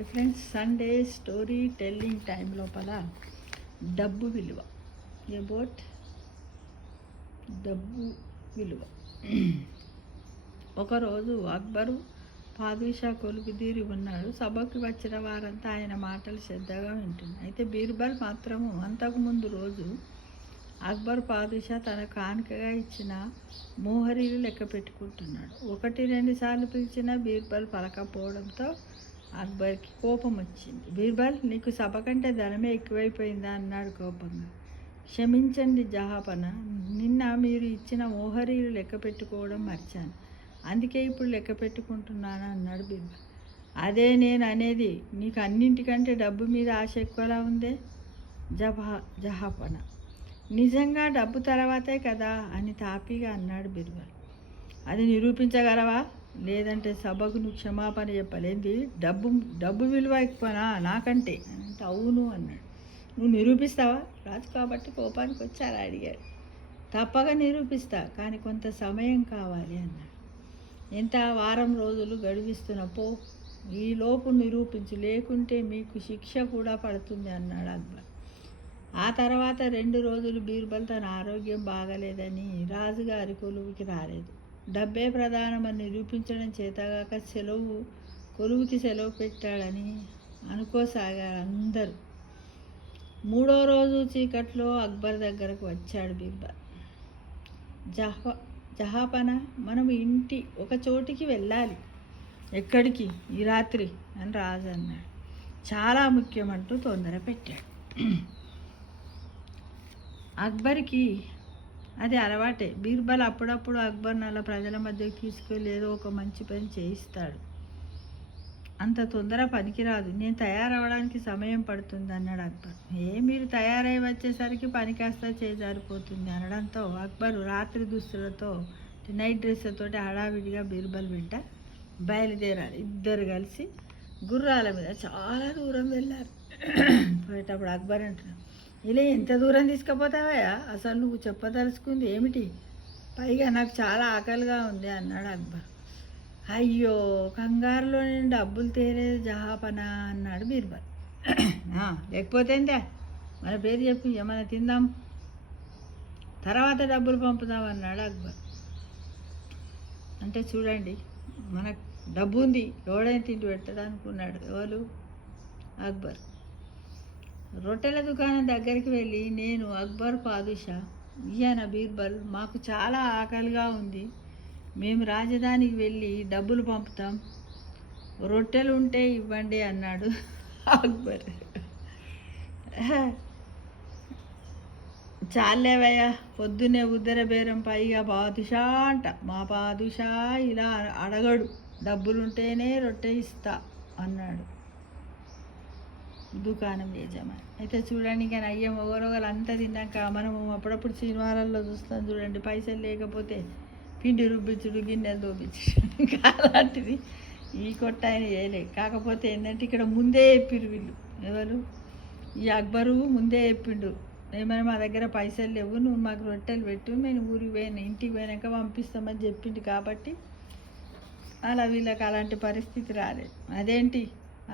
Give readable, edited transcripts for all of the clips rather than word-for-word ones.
Hi friends, Sunday story telling time లోపల డబ్బు విలువ అబౌట్ డబ్బు విలువ. ఒకరోజు అక్బరు పాదుషా కొలువుదీరి ఉన్నాడు. సభకు వచ్చిన వారంతా ఆయన మాటలు శ్రద్ధగా వింటున్నారు. అయితే బీర్బల్ మాత్రము అంతకుముందు రోజు అక్బర్ పాదుషా తన కానుకగా ఇచ్చిన మోహరీలు లెక్క పెట్టుకుంటున్నాడు. 1-2 సార్లు పిలిచినా బీర్బల్ పలకపోవడంతో అక్బర్కి కోపం వచ్చింది. బీర్బల్, నీకు సభ కంటే ధనమే ఎక్కువైపోయిందా అన్నాడు కోపంగా. క్షమించండి జహాపన, నిన్న మీరు ఇచ్చిన మోహరీలు లెక్క పెట్టుకోవడం మర్చాను, అందుకే ఇప్పుడు లెక్క పెట్టుకుంటున్నాను అన్నాడు బీర్బల్. అదే నేను అనేది, నీకు అన్నింటికంటే డబ్బు మీద ఆశ ఎక్కువలా ఉందే జహాపన. నిజంగా డబ్బు తర్వాతే కదా అని తాపీగా అన్నాడు బీర్బల్. అది నిరూపించగలవా? లేదంటే సభకు నువ్వు క్షమాపణ చెప్పలేంది. డబ్బు విలువ ఎక్కువనా నాకంటే అంటే అవును అన్నాడు. నువ్వు నిరూపిస్తావా? రాజు కాబట్టి కోపానికి వచ్చారా అడిగాడు. తప్పక నిరూపిస్తా, కానీ కొంత సమయం కావాలి అన్నాడు. ఎంత? వారం రోజులు గడివిస్తున్న పో, ఈలోపు నిరూపించు, లేకుంటే మీకు శిక్ష కూడా పడుతుంది అన్నాడు అక్బర్. ఆ తర్వాత 2 రోజులు బీర్బల్ తన ఆరోగ్యం బాగలేదని రాజుగారి కొలువుకి రాలేదు. డబ్బే ప్రధానమని నిరూపించడం చేతగాక కొలువుకి సెలవు పెట్టాడని అనుకోసాగారు అందరూ. 3వ రోజు చీకట్లో అక్బర్ దగ్గరకు వచ్చాడు బీర్బల్. జహాపన, మనం ఇంటి ఒక చోటికి వెళ్ళాలి. ఎక్కడికి? ఈ రాత్రి అని రాజు అన్నాడు. చాలా ముఖ్యమంటూ తొందర పెట్టాడు. అక్బర్కి అది అలవాటే. బీర్బల్ అప్పుడప్పుడు అక్బర్ని అలా ప్రజల మధ్యకి తీసుకెళ్ళి ఏదో ఒక మంచి పని చేయిస్తాడు. అంత తొందర పనికిరాదు, నేను తయారవడానికి సమయం పడుతుంది అన్నాడు అక్బర్. మీరు తయారై వచ్చేసరికి పని కాస్త చేజారిపోతుంది అనడంతో అక్బరు రాత్రి దుస్తులతో, నైట్ డ్రెస్లతోటి హడావిడిగా బీర్బల్ వెంట బయలుదేరారు. ఇద్దరు కలిసి గుర్రాల మీద చాలా దూరం వెళ్ళారు. పోయేటప్పుడు అక్బర్ అంటున్నాడు, ఇలా ఎంత దూరం తీసుకుపోతావా? అసలు నువ్వు చెప్పదలుచుకుంది ఏమిటి? పైగా నాకు చాలా ఆకలిగా ఉంది అన్నాడు అక్బర్. అయ్యో, కంగారులో నేను డబ్బులు తేలేదు జహాపన అన్నాడు బీర్బల్. లేకపోతే ఎంతే, మన పేరు చెప్పి ఏమైనా తిందాం, తర్వాత డబ్బులు పంపుదాం అన్నాడు అక్బర్. అంటే చూడండి, మనకు డబ్బు ఉంది, ఎవడైనా తిండి పెడతాడు అనుకున్నాడు. ఎవరు? అక్బర్. రొట్టెల దుకాణం దగ్గరికి వెళ్ళి, నేను అక్బర్ పాదుషా, ఈయన బీర్బల్, మాకు చాలా ఆకలిగా ఉంది, మేము రాజధానికి వెళ్ళి డబ్బులు పంపుతాం, రొట్టెలు ఉంటే ఇవ్వండి అన్నాడు అక్బర్. చాలేవయ్యా, పొద్దున్నే ఉద్దర బేరం, పైగా పాదుషా అంట. మా పాదుషా ఇలా అడగడు, డబ్బులుంటేనే రొట్టె ఇస్తా అన్నాడు దుకాణం యజమాని. అయితే చూడండి, ఇంకా అయ్యం ఒకరొకరు అంతా తిన్నాక మనము అప్పుడప్పుడు సినిమాలలో చూస్తాం చూడండి, పైసలు లేకపోతే పిండి రుబ్బించుడు, గిన్నెలు దోపించుడు, ఇంకా అలాంటిది ఈ కొట్ట ఆయన చేయలే. కాకపోతే ఏంటంటే ఇక్కడ ముందే చెప్పిరు వీళ్ళు, ఎవరు? ఈ అక్బరు ముందే చెప్పిండు, ఏమైనా మా దగ్గర పైసలు లేవు, నువ్వు మాకు రొట్టెలు పెట్టు, నేను ఊరికి పోయినా ఇంటికి పోయినాక పంపిస్తామని చెప్పిండు. కాబట్టి అలా వీళ్ళకి అలాంటి పరిస్థితి రాలేదు. అదేంటి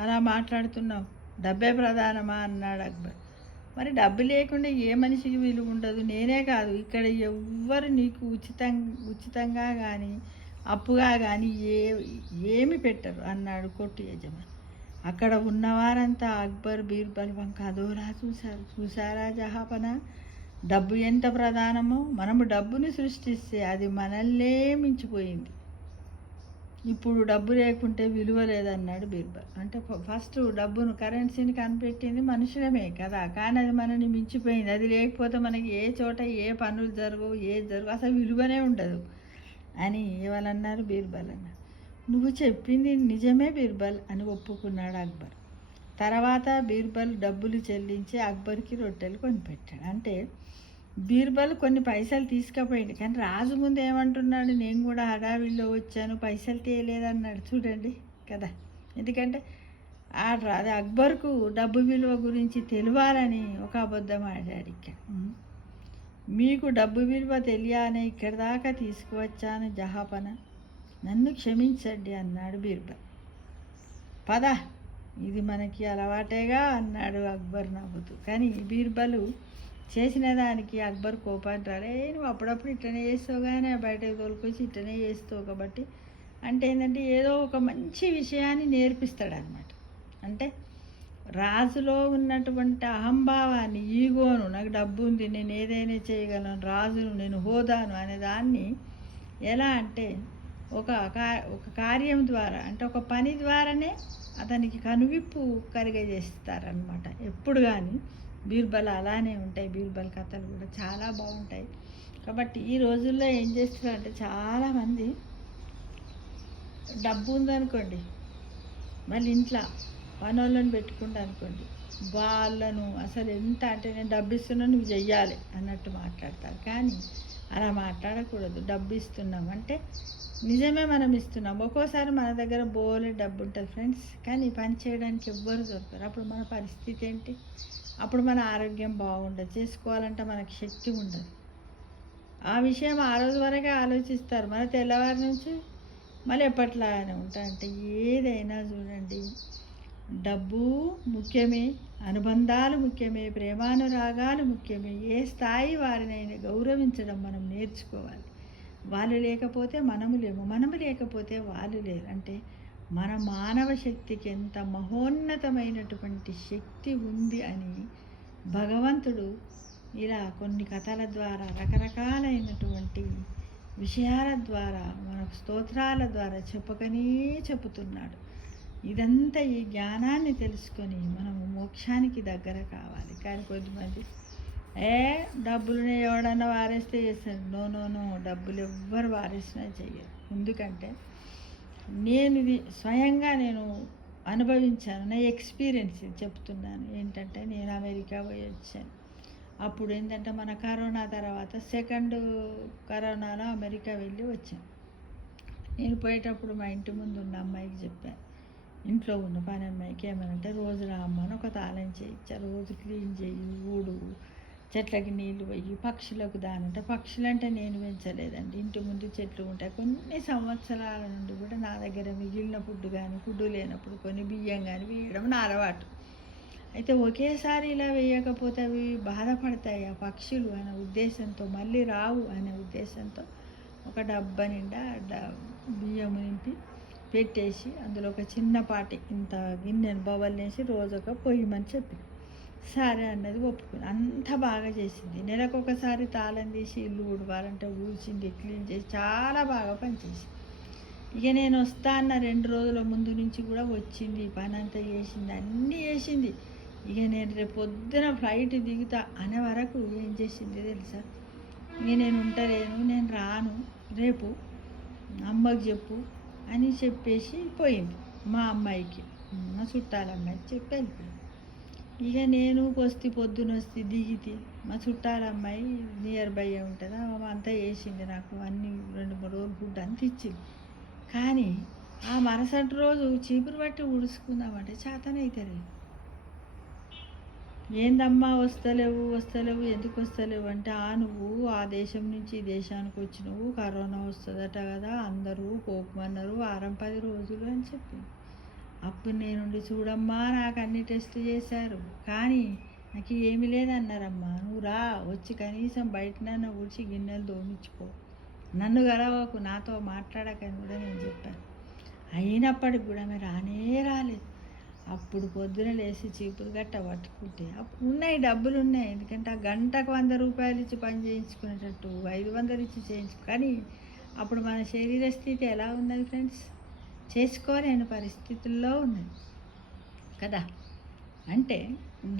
అలా మాట్లాడుతున్నావు, డబ్బే ప్రధానమా అన్నాడు అక్బర్. మరి డబ్బు లేకుండా ఏ మనిషికి విలువ ఉండదు. నేనే కాదు, ఇక్కడ ఎవ్వరు నీకు ఉచితంగా కానీ అప్పుగా కానీ ఏమి పెట్టరు అన్నాడు కొట్టు యజమాని. అక్కడ ఉన్నవారంతా అక్బర్ బీర్బల్ వంక అదోలా చూసారా జహాపన, డబ్బు ఎంత ప్రధానమో. మనము డబ్బుని సృష్టిస్తే అది మనల్నే మించిపోయింది. ఇప్పుడు డబ్బు లేకుంటే విలువ లేదన్నాడు బీర్బల్. అంటే ఫస్ట్ డబ్బును, కరెన్సీని కనిపెట్టింది మనుషులమే కదా, కానీ అది మనని మించిపోయింది. అది లేకపోతే మనకి ఏ చోట ఏ పనులు జరగవు, అసలు విలువనే ఉండదు అని ఎవరన్నారు? బీర్బల్ అన్నారు. నువ్వు చెప్పింది నిజమే బీర్బల్ అని ఒప్పుకున్నాడు అక్బర్. తర్వాత బీర్బల్ డబ్బులు చెల్లించి అక్బర్కి రొట్టెలు కొనిపెట్టాడు. అంటే బీర్బల్ కొన్ని పైసలు తీసుకుపోయింది, కానీ రాజు ముందు ఏమంటున్నాడు, నేను కూడా హడావిడిలో వచ్చాను, పైసలు తేలేదన్నాడు. చూడండి కదా, ఎందుకంటే అది అక్బర్కు డబ్బు విలువ గురించి తెలియాలని ఒక అబద్ధం ఆడాడు. ఇక్కడ మీకు డబ్బు విలువ తెలియాలని ఇక్కడి దాకా తీసుకువచ్చాను జహాపన, నన్ను క్షమించండి అన్నాడు బీర్బల్. పద ఇది మనకి అలవాటేగా అన్నాడు అక్బర్ నవ్వుతూ. కానీ బీర్బలు చేసిన దానికి అక్బర్ కోపాన్ని రాలే. నువ్వు అప్పుడప్పుడు ఇట్లనే చేస్తావు కానీ బయటకు తోలుకొచ్చి ఇట్లనే చేస్తావు కాబట్టి అంటే ఏంటంటే ఏదో ఒక మంచి విషయాన్ని నేర్పిస్తాడనమాట. అంటే రాజులో ఉన్నటువంటి అహంభావాన్ని, ఈగోను, నాకు డబ్బు ఉంది, నేను ఏదైనా చేయగలను, రాజును, నేను హోదాను అనే దాన్ని ఎలా అంటే ఒక కార్యం ద్వారా, అంటే ఒక పని ద్వారానే అతనికి కనువిప్పు కలిగజేస్తారనమాట ఎప్పుడు కానీ. బీర్బల్ అలానే ఉంటాయి, బీర్బల్ కథలు కూడా చాలా బాగుంటాయి. కాబట్టి ఈ రోజుల్లో ఏం చేస్తారంటే చాలామంది డబ్బు ఉందనుకోండి, మళ్ళీ ఇంట్లో పనోళ్ళని పెట్టుకుంటా అనుకోండి, వాళ్ళను అసలు ఎంత అంటే నేను డబ్బు ఇస్తున్నా నువ్వు చెయ్యాలి అన్నట్టు మాట్లాడతారు. కానీ అలా మాట్లాడకూడదు. డబ్బు ఇస్తున్నాం అంటే నిజమే మనం ఇస్తున్నాం. ఒక్కోసారి మన దగ్గర బోలే డబ్బు ఉంటుంది ఫ్రెండ్స్, కానీ పని చేయడానికి ఎవ్వరు దొరకరు. అప్పుడు మన పరిస్థితి ఏంటి? అప్పుడు మన ఆరోగ్యం బాగుండదు, చేసుకోవాలంటే మనకు శక్తి ఉండదు. ఆ విషయం ఆ రోజు వరకే ఆలోచిస్తారు, మన తెల్లవారి నుంచి మళ్ళీ ఎప్పట్లాగానే ఉంటాయి. అంటే ఏదైనా చూడండి, డబ్బు ముఖ్యమే, అనుబంధాలు ముఖ్యమే, ప్రేమానురాగాలు ముఖ్యమే. ఏ స్థాయి వారినైనా గౌరవించడం మనం నేర్చుకోవాలి. వాళ్ళు లేకపోతే మనము లేము, మనము లేకపోతే వాళ్ళు లేరు. అంటే మన మానవ శక్తికి ఎంత మహోన్నతమైనటువంటి శక్తి ఉంది అని భగవంతుడు ఇలా కొన్ని కథల ద్వారా, రకరకాలైనటువంటి విషయాల ద్వారా, మన స్తోత్రాల ద్వారా చెప్పకనే చెబుతున్నాడు. ఇదంతా ఈ జ్ఞానాన్ని తెలుసుకొని మనము మోక్షానికి దగ్గర కావాలి. కానీ కొద్దిమంది డబ్బులు ఎవడన్నా వారేస్తే చేస్తాడు. నో నో నో, డబ్బులు ఎవ్వరు వారేసినా చెయ్యరు. ఎందుకంటే ఇది స్వయంగా నేను అనుభవించాను, నా ఎక్స్పీరియన్స్ చెప్తున్నాను. ఏంటంటే నేను అమెరికా పోయి వచ్చాను. అప్పుడు ఏంటంటే మన కరోనా తర్వాత సెకండ్ కరోనాలో అమెరికా వెళ్ళి వచ్చాను. నేను పోయేటప్పుడు మా ఇంటి ముందు ఉన్న అమ్మాయికి చెప్పాను, ఇంట్లో ఉన్న పని అమ్మాయికి ఏమనంటే రోజు రామ్మని ఒక తాళం చేయించారు. రోజు క్లీన్ చేయి, ఊడు, చెట్లకి నీళ్ళు పోయి, పక్షులకు దానంటే, పక్షులు అంటే నేను పెంచలేదండి, ఇంటి ముందు చెట్లు ఉంటాయి. కొన్ని సంవత్సరాల నుండి కూడా నా దగ్గర మిగిలిన ఫుడ్ కానీ, ఫుడ్ లేనప్పుడు కొన్ని బియ్యం కానీ వేయడం నా అలవాటు. అయితే ఒకేసారి ఇలా వేయకపోతే అవి బాధపడతాయి ఆ పక్షులు అనే ఉద్దేశంతో, మళ్ళీ రావు అనే ఉద్దేశంతో ఒక డబ్బా నిండా బియ్యం నింపి పెట్టేసి అందులో ఒక చిన్నపాటి ఇంత గిన్నెను బవల్ వేసి రోజొక పొయ్యమని చెప్పి సరే అన్నది ఒప్పుకుని అంత బాగా చేసింది. నెలకు ఒకసారి తాళం తీసి ఇల్లు ఊడవాలంటే ఊడ్చింది, క్లీన్ చేసి చాలా బాగా పనిచేసింది. ఇక నేను వస్తా అన్న 2 రోజుల ముందు నుంచి కూడా వచ్చింది, పని అంతా చేసింది, అన్నీ చేసింది. ఇక నేను రేపు పొద్దున ఫ్లైట్ దిగుతా అనే వరకు ఏం చేసింది తెలుసా? ఇక నేను ఉంటలేను, నేను రాను, రేపు అమ్మకి చెప్పు అని చెప్పేసి పోయింది. మా అమ్మాయికి, మా చుట్టాల అమ్మాయికి చెప్పి వెళ్ళిపోయింది. ఇక నేను పొద్దున వస్తే దిగితే మా చుట్టాల అమ్మాయి నియర్ బై ఉంటుంది, అంతా వేసింది నాకు, అన్ని 2-3 రోజులు ఫుడ్ అంత ఇచ్చింది. కానీ ఆ మరుసటి రోజు చీపురు బట్టి ఉడుచుకుందామంటే చేతనైతే లేదు. ఏందమ్మా వస్తలేవు ఎందుకు వస్తలేవు అంటే, నువ్వు ఆ దేశం నుంచి ఈ దేశానికి వచ్చినవు, కరోనా వస్తుందట కదా, అందరూ పోకమన్నారు, 10 రోజులు అని చెప్పింది. అప్పుడు నేనుండి చూడమ్మా నాకు అన్ని టెస్టులు చేశారు కానీ నాకు ఏమీ లేదన్నారమ్మా, నువ్వు రా, వచ్చి కనీసం బయటనన్నా ఊడ్చి గిన్నెలు దోమించుకో, నన్ను గలవకు, నాతో మాట్లాడకని కూడా నేను చెప్పాను. అయినప్పటికి కూడా మీరు రానే రాలేదు. అప్పుడు పొద్దున లేచి చీపురు గట్ట పట్టుకుంటే అప్పుడు ఉన్నాయి, డబ్బులు ఉన్నాయి, ఎందుకంటే ఆ గంటకు 100 రూపాయలు ఇచ్చి పని చేయించుకునేటట్టు 500 ఇచ్చి చేయించు. కానీ అప్పుడు మన శరీర స్థితి ఎలా ఉన్నది ఫ్రెండ్స్? చేసుకోలేని పరిస్థితుల్లో ఉన్నది కదా. అంటే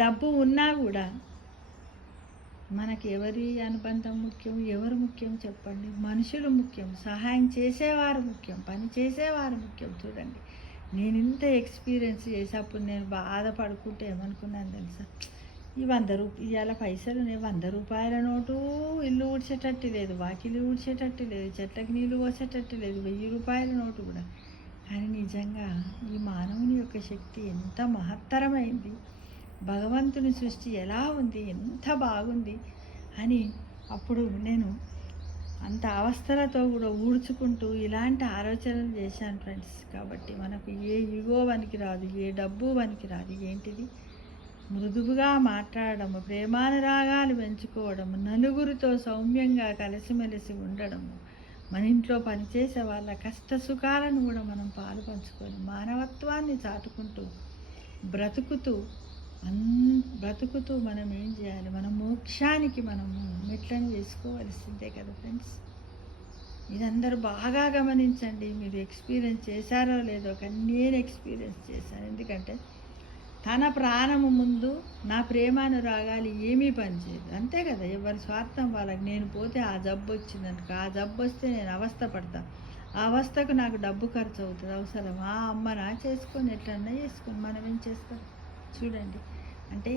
డబ్బు ఉన్నా కూడా మనకి ఎవరి అనుబంధం ముఖ్యం, ఎవరు ముఖ్యం చెప్పండి? మనుషులు ముఖ్యం, సహాయం చేసేవారు ముఖ్యం, పని చేసేవారు ముఖ్యం. చూడండి, నేను ఇంత ఎక్స్పీరియన్స్ చేసేటప్పుడు నేను బాధపడుకుంటే ఏమనుకున్నాను తెలుసా? ఈ 100 ఇవాళ పైసలు 100 రూపాయల నోటు ఇల్లు ఊడ్చేటట్టు లేదు, వాకిలు ఊడ్చేటట్టు లేదు, చెట్లకి నీళ్ళు పోసేటట్టు లేదు, 1000 రూపాయల నోటు కూడా. కానీ నిజంగా ఈ మానవుని యొక్క శక్తి ఎంత మహత్తరమైంది, భగవంతుని సృష్టి ఎలా ఉంది, ఎంత బాగుంది అని అప్పుడు నేను అంత అవస్థలతో కూడా ఊడ్చుకుంటూ ఇలాంటి ఆలోచనలు చేశాను ఫ్రెండ్స్. కాబట్టి మనకు ఏ ఈగో పనికి రాదు, ఏ డబ్బు పనికి రాదు. ఏంటిది మృదువుగా మాట్లాడడము, ప్రేమానురాగాలు పెంచుకోవడము, నలుగురితో సౌమ్యంగా కలిసిమెలిసి ఉండడము, మన ఇంట్లో పనిచేసే వాళ్ళ కష్ట సుఖాలను కూడా మనం పాలు పంచుకొని మానవత్వాన్ని చాటుకుంటూ బ్రతుకుతూ బ్రతుకుతూ మనం ఏం చేయాలి, మన మోక్షానికి మనము మెట్లను వేసుకోవలసిందే కదా ఫ్రెండ్స్. ఇదందరూ బాగా గమనించండి. మీరు ఎక్స్పీరియన్స్ చేశారో లేదో, కానీ నేను ఎక్స్పీరియన్స్ చేశాను. ఎందుకంటే తన ప్రాణము ముందు నా ప్రేమానురాగాలు ఏమీ పనిచేయదు. అంతే కదా, ఎవరి స్వార్థం వాళ్ళకి. నేను పోతే ఆ జబ్బు వచ్చిందనుకో, ఆ జబ్బు వస్తే నేను అవస్థ పడతా. ఆ అవస్థకు నాకు డబ్బు ఖర్చు అవుతుంది. అవసరం ఆ అమ్మనా చేసుకొని ఎట్లన్నా చేసుకొని మనం ఏం చేస్తాం చూడండి. అంటే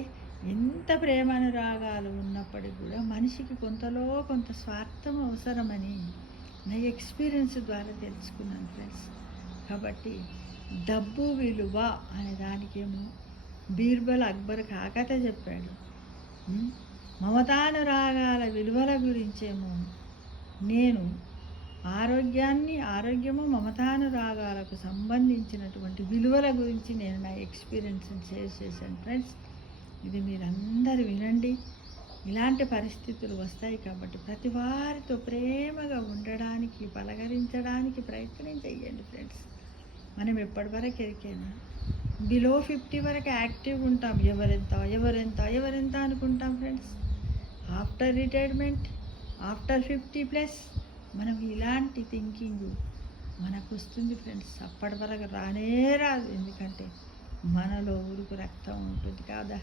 ఎంత ప్రేమానురాగాలు ఉన్నప్పటికీ కూడా మనిషికి కొంతలో కొంత స్వార్థం అవసరమని నా ఎక్స్పీరియన్స్ ద్వారా తెలుసుకున్నాను ఫ్రెండ్స్. కాబట్టి డబ్బు విలువ అనే దానికేమో బీర్బల్ అక్బర్ కాకతే చెప్పాడు. మమతానురాగాల విలువల గురించేమో నేను ఆరోగ్యము మమతానురాగాలకు సంబంధించినటువంటి విలువల గురించి నేను నా ఎక్స్పీరియన్స్ని షేర్ చేశాను ఫ్రెండ్స్. ఇది మీరందరూ వినండి. ఇలాంటి పరిస్థితులు వస్తాయి కాబట్టి ప్రతి వారితో ప్రేమగా ఉండడానికి, పలకరించడానికి ప్రయత్నం చేయండి ఫ్రెండ్స్. మనం ఎప్పటివరకు ఎరికేనా బిలో 50 వరకు యాక్టివ్ ఉంటాం. ఎవరెంత అనుకుంటాం ఫ్రెండ్స్. ఆఫ్టర్ రిటైర్మెంట్, ఆఫ్టర్ 50+ మనం ఇలాంటి థింకింగ్ మనకు వస్తుంది ఫ్రెండ్స్. అప్పటి వరకు రానే రాదు. ఎందుకంటే మనలో ఊరుకు రక్తం ఉంటుంది కాదా.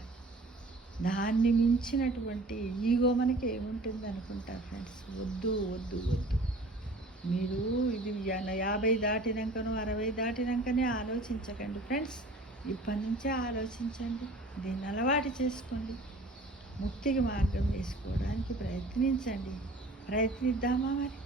దాన్ని మించినటువంటి ఈగో మనకి ఏముంటుంది అనుకుంటారు ఫ్రెండ్స్. వద్దు వద్దు వద్దు. మీరు ఇది 50 దాటినాకనో 60 దాటినాకనే ఆలోచించకండి ఫ్రెండ్స్. ఇప్పటి నుంచే ఆలోచించండి. దీన్ని అలవాటు చేసుకోండి. ముక్తికి మార్గం వేసుకోవడానికి ప్రయత్నించండి. ప్రయత్నిద్దామా మరి.